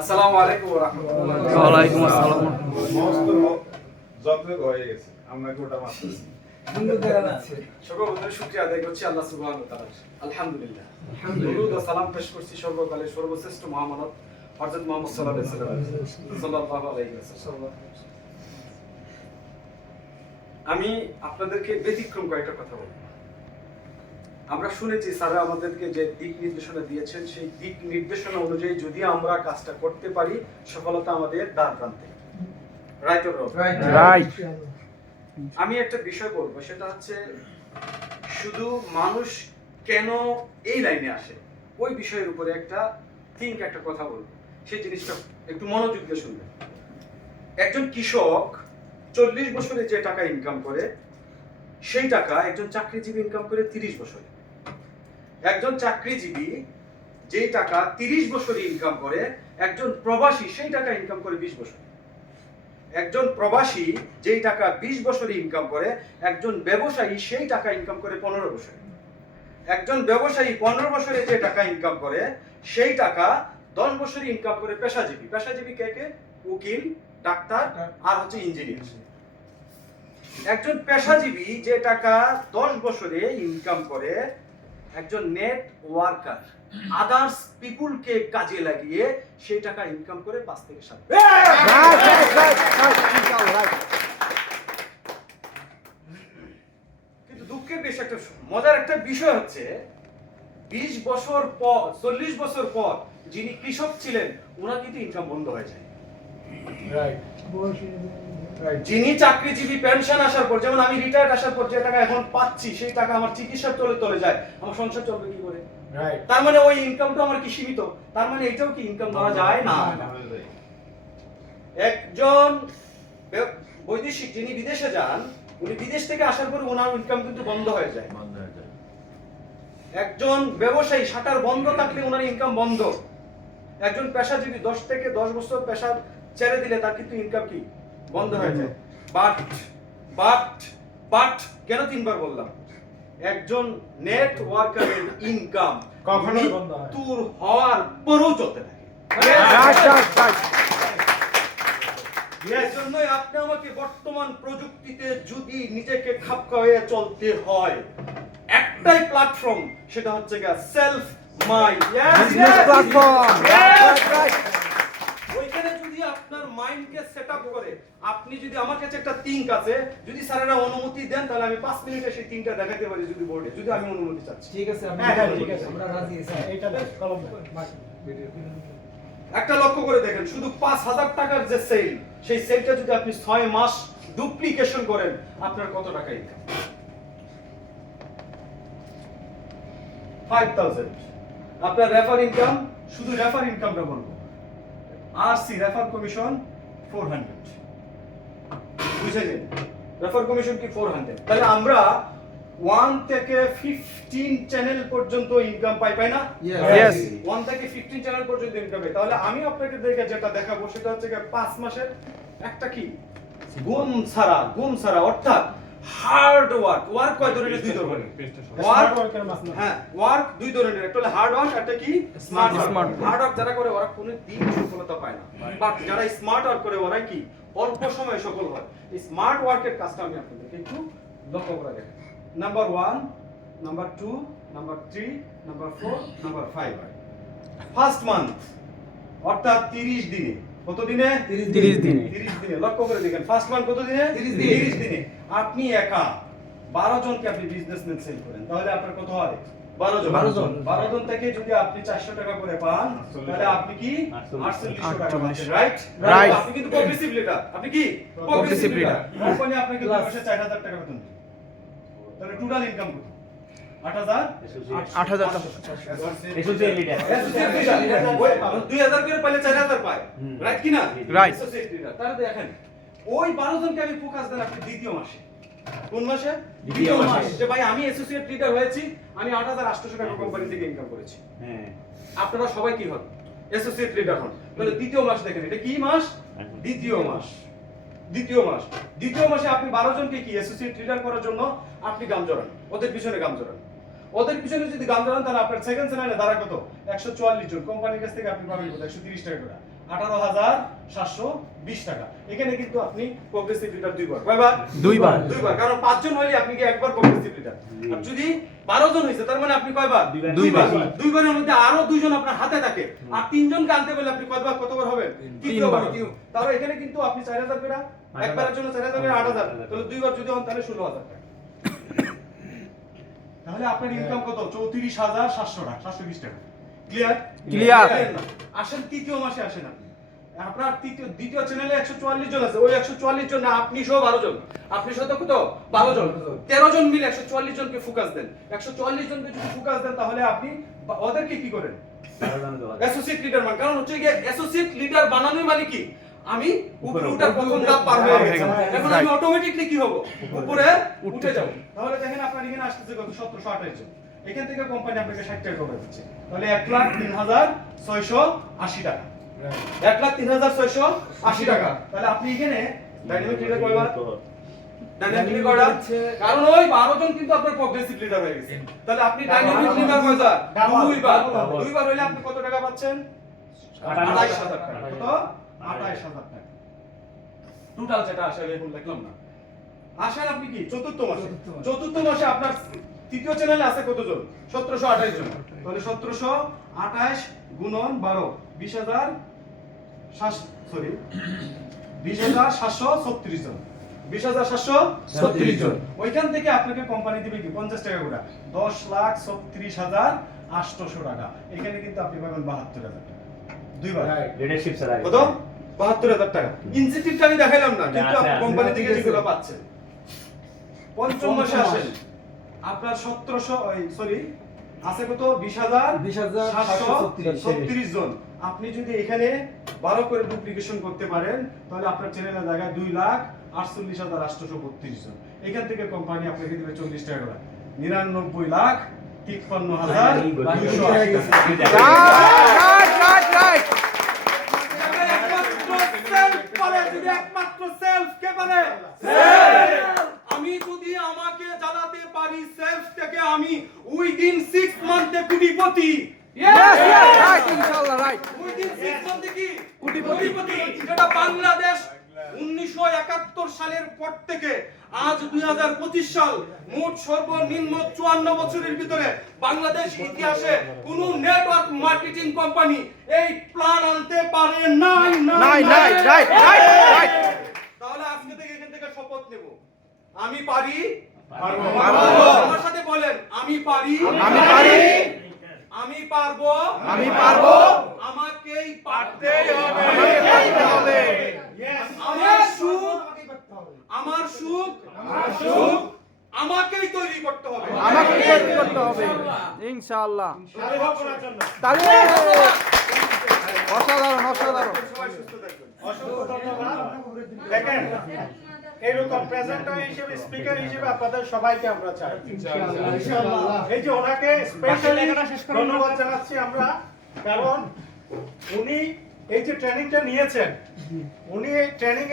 আসসালামু আলাইকুম ওয়া রাহমাতুল্লাহ। ওয়া আলাইকুম আসসালাম। সমস্ত যত্ন হয়ে গেছে আমরা গোটা মারতেছি সকল বন্ধুদের শুকরিয়া আদায় করছি আল্লাহ সুবহানাহু ওয়া তাআলার। আলহামদুলিল্লাহ। দরুদ ও সালাম পেশ করছি সর্বকালের সর্বশ্রেষ্ঠ মহামানব হযরত মুহাম্মদ সাল্লাল্লাহু আলাইহি ওয়াসাল্লাম। আমি আপনাদেরকে ব্যতিক্রম কয়েকটা কথা বলবো। আমরা শুনেছি স্যার আমাদেরকে যে দিক নির্দেশনা দিয়েছেন সেই দিক নির্দেশনা অনুযায়ী যদি আমরা কাজটা করতে পারি সফলতা আমাদের দ্বার প্রান্তে। Right or wrong? রাইট। আমি একটা বিষয় বলবো, সেটা হচ্ছে শুধু মানুষ কেন এই লাইনে আসে ওই বিষয়ের উপরে একটা কথা বলবো। সেই জিনিসটা একটু মনোযোগ দিয়ে শুনবেন। একজন কৃষক 40 বছরে যে টাকা ইনকাম করে সেই টাকা একজন চাকরিজীবী ইনকাম করে 30 বছরে। একজন চাকরিজীবী যেই টাকা 30 বছরে ইনকাম করে একজন প্রবাসী সেই টাকা ইনকাম করে 20 বছরে। একজন প্রবাসী যেই টাকা 20 বছরে ইনকাম করে একজন ব্যবসায়ী সেই টাকা ইনকাম করে 15 বছরে। একজন ব্যবসায়ী 15 বছরে যে টাকা ইনকাম করে সেই টাকা 10 বছরে ইনকাম করে পেশাজীবী। পেশাজীবী কে? উকিল, ডাক্তার আর হচ্ছে ইঞ্জিনিয়ার। একজন পেশাজীবী যে টাকা 10 বছরে ইনকাম করে একজন নেট ওয়ার্কার আদার্স পিপুলকে কাজে লাগিয়ে সেই টাকা ইনকাম করে 5 থেকে 7। কিন্তু দুঃখের বিষয়, একটা মজার একটা বিষয় হচ্ছে 20 বছর পর 40 বছর পর যিনি কৃষক ছিলেন ওনার কিন্তু ইনকাম বন্ধ হয়ে যায়। যিনি চাকরিজীবী পেনশন আসার পর, যেমন আমি রিটায়ার্ড আসার পর যে টাকা এখন পাচ্ছি সেই টাকা আমার চিকিৎসার চলে যায়, আমার সংসার চলবে কি করে? তার মানে ওই ইনকামটা আমার কি সীমিত? তার মানে এটাও কি ইনকাম ধরা যায় না? একজন বৈদেশিক যিনি বিদেশে যান, উনি বিদেশ থেকে আসার পর ওনার ইনকাম কিন্তু বন্ধ হয়ে যায়। একজন ব্যবসায়ী শাটার বন্ধ থাকলে ওনার ইনকাম বন্ধ। একজন পেশাজীবী 10 থেকে 10 বছর পেশা ছেড়ে দিলে তার কিন্তু ইনকাম কি বন্ধ হয়ে যায়। বাট কেন 3 বার বললাম? একজন নেট ওয়ার্কারের ইনকাম কখনোই বন্ধ হয় না, মৃত্যুর হওয়ার পরও চলতে থাকে। এজন্যই আপনি আমাকে বর্তমান প্রযুক্তিতে যদি নিজেকে খাপ খাইয়ে চলতে হয় একটাই প্ল্যাটফর্ম, সেটা হচ্ছে সেলফ মাইন্ড প্ল্যাটফর্ম। ওইখানে যদি আপনার মাইন্ডকে সেটআপ করে আপনি যদি, আমার কাছে একটা থিঙ্ক আছে, যদি স্যারেরা অনুমতি দেন তাহলে আমি 5 মিনিটে সেই থিঙ্কটা দেখাতে পারি যদি বোর্ডে, যদি আমি অনুমতি চাচ্ছি। ঠিক আছে, ঠিক আছে, আমরা রাজি আছি। এইটাতে কলম একটা লক্ষ্য করে দেখেন, শুধু 5000 টাকার যে সেল, সেই সেলটা যদি আপনি 6 মাস ডুপ্লিকেশন করেন আপনার কত টাকা ইনকাম? 5000। আপনার রেফার ইনকাম, শুধু রেফার ইনকামটা বলবো, আরসি রেফার কমিশন 400। বুঝেছেন? রেফার কমিশন কি 400। তাহলে আমরা 1 থেকে 15 চ্যানেল পর্যন্ত ইনকাম পাই না? Yes. 1 থেকে 15 চ্যানেল পর্যন্ত ইনকাম পাই। তাহলে আমি আপনাকে যেটা দেখাবো সেটা হচ্ছে 5 মাসের একটা কি গুণ ছাড়া অর্থাৎ হার্ড ওয়ার্ক কয় ধরনের? 2 ধরনের ওয়ার্ক 2 ধরনের, একটা হলো হার্ড ওয়ার্ক, একটা কি স্মার্ট ওয়ার্ক। হার্ড ওয়ার্ক যারা করে ওরা কোনো দিন সফলতা পায় না, বাট যারা স্মার্ট ওয়ার্ক করে ওরাই কি অল্প সময়ে সফল হয়। এই স্মার্ট ওয়ার্কের কাজটা আমি আপনাদেরকে একটু লক্ষ্য করে দেখেন। Number 1, number 2, number 3, number 4, number 5 হয় ফার্স্ট মান্থ, অর্থাৎ 30 দিনে। কত দিনে? 30 দিনে। 30 দিনে। লক্ষ্য করে দেখেন ফার্স্ট মান্থ কত দিনে? 30 দিনে। আপনি একা 12 জনকে আপনি বিজনেসম্যান সেল করেন তাহলে আপনার কত হয়? 12 জন। 12 জন থেকে যদি আপনি 400 টাকা করে পান তাহলে আপনি কি 4800 টাকা পাচ্ছেন। রাইট? আপনি কিন্তু প্রগ্রেসিভ লিডার। আপনি কি প্রগ্রেসিভ লিডার। কোম্পানি আপনাকে 2 মাসে 4000 টাকা বেতন দেয়। তাহলে টোটাল ইনকাম কত? 8000 এসোসিয়েট লিডার। 2000 করে পাইলে 4000 পায়। রাইট কি না? রাইট। Associate leader. তাহলে দেখেন ওই 12 জনকে আমি ফোকাস দেন আপনি দ্বিতীয় মাসে। কোন মাসে? দ্বিতীয় মাসে। যে ভাই আমি এসোসিয়েট লিডার হয়েছি, আমি 8800 টাকা কোম্পানি থেকে ইনকাম করেছি। হ্যাঁ, আপনারা সবাই কি হন? এসোসিয়েট লিডার হন। তাহলে দ্বিতীয় মাস দেখেন, এটা কি মাস? দ্বিতীয় মাস। দ্বিতীয় মাসে আপনি 12 জনকে কি অ্যাসোসিয়েট লিডার করার জন্য আপনি গাম জড়ান, ওদের পিছনে গাম জড়ান। ওদের পিছনে যদি গাম জড়ান তাহলে আপনার সেকেন্ড স্যালারি দাঁড়া কত? 144 জন। কোম্পানির কাছ থেকে আপনি পাবেন কত? 130 টাকা করে। 18,720 টাকা। এখানে কিন্তু আপনি প্রগ্রেসিভ লিডার দুইবার, কয়বার? দুইবার। দুইবার, কারণ 5 জন হইলে আপনি কি একবার প্রগ্রেসিভ লিডার। আর যদি 12 জন হইছে তার মানে আপনি কয়বার? দুইবার। দুইবারের মধ্যে আরো 2 জন আপনার হাতে থাকে, আর 3 জনকে আনতে বললে আপনি কতবার হবেন? তিনবার। তাহলে এখানে কিন্তু আপনি 4,000 করে, একবারের জন্য 4,000 করে 8,000, তাহলে দুইবার যদি হন তাহলে 16,000 টাকা। তাহলে আপনার ইনকাম কত? 34,700 টাকা, 720 টাকা। ক্লিয়ার? Clear। আসেন তৃতীয় মাসে আসেন আপনি। আপনার দ্বিতীয় চ্যানেলে 144 জন আছে, ওই 144 জন না, আপনি সহ 12 জন, আপনি সহ কত? 12 জন, 13 জন মিলে 144 জনকে ফোকাস দেন। 144 জনকে যদি ফোকাস দেন তাহলে আপনি ওদেরকে কি করেন? অ্যাসোসিয়েট লিডার মান। কারণ হচ্ছে যে অ্যাসোসিয়েট লিডার বানানোই মানে কি, আমি উপরে উঠার প্রথম ধাপ পার হয়ে গেছি, এখন আমি অটোমেটিকলি কি হব? উপরে উঠে যাব। তাহলে দেখেন আপনার এখানে আসতেছে কত? 1728 জন। এখান থেকে কোম্পানি আপনাকে 60 টাকা করে দিচ্ছে, তাহলে 1,03,680 টাকা। 1,03,680 টাকা। তাহলে আপনি এখানে ডাইনামিক লিডার কয়বার? ডাইনামিক লিডার, কারণ ওই 12 জন কিন্তু আপনার প্রগ্রেসিভ লিডার হয়ে গেছে। তাহলে আপনি ডাইনামিক লিডার কয়বার? দুইবার। দুইবার হইলে আপনি কত টাকা পাচ্ছেন? 28,000 টাকা। কত? 28,000 টাকা। টোটাল যেটা আসে এখন দেখলাম না। আসেন আপনি কি চতুর্থ মাসে? চতুর্থ মাসে আপনার তৃতীয় চ্যানেলে আছে কতজন? 1728 জন। তাহলে 1728 গুণন 12, 20,736 জন। 20,736 জন। ওইখান থেকে আপনাকে কোম্পানি দিবে কি 50 টাকা করে, 10,36,800 টাকা। এখানে কিন্তু আপনি পাবেন 72,000 টাকা। দুইবার লিডারশিপ স্যালারি কত? 72,000 টাকা। ইনসেন্টিভটা আমি দেখাইলাম না, কিন্তু আচ্ছা, কোম্পানি থেকে যেগুলো পাচ্ছেন। পঞ্চম মাসে আসেন আপনার 1700 আছে কত? 20,736 জন। আপনি যদি এখানে 12 করে ডুপ্লিকেশন করতে পারেন তাহলে আপনার চ্যানেলের জায়গায় 2,48,832 জন। এখান থেকে কোম্পানি আপনাকে দিবে 40 টাকা করে, 99,53,280 টাকা। একমাত্র সেলফ কে পারে? আমি যদি আমাকে জ্বালাতে পারি সেলফ থেকে, আমি উইদিন 6 মান্থে কোটিপতি। উইদিন 6 মান্থে কি কোটিপতি? যেটা বাংলাদেশ 1971 সালের পর থেকে আজ 2025 সাল, মোট সর্বনিম্ন 54 বছরের ভিতরে বাংলাদেশ ইতিহাসে কোন নেটওয়ার্ক মার্কেটিং কোম্পানি এই প্ল্যান আনতে পারে নাই। তাহলে আজকে থেকে এখান থেকে শপথ নেব, আমি পারি, আমার সাথে বলেন, আমি পারি, আমি পারবো, আমাকেই পারতে হবে। আমার সুখ আমাকেই তৈরি করতে হবে। ইনশাআল্লাহ। তাহলে অসাধারণ। সবাই সুস্থ থাকবেন। অসংখ্য ধন্যবাদ। দেখেন এইরকম প্রেজেন্টার হিসেবে, স্পিকার হিসেবে আপনাদের সবাইকে আমরা চাই ইনশাআল্লাহ। এই যে ওনাকে স্পেশালি ধন্যবাদ জানাচ্ছি আমরা, কারণ উনি এই যে ট্রেনিংটা নিয়েছেন, উনি এই ট্রেনিং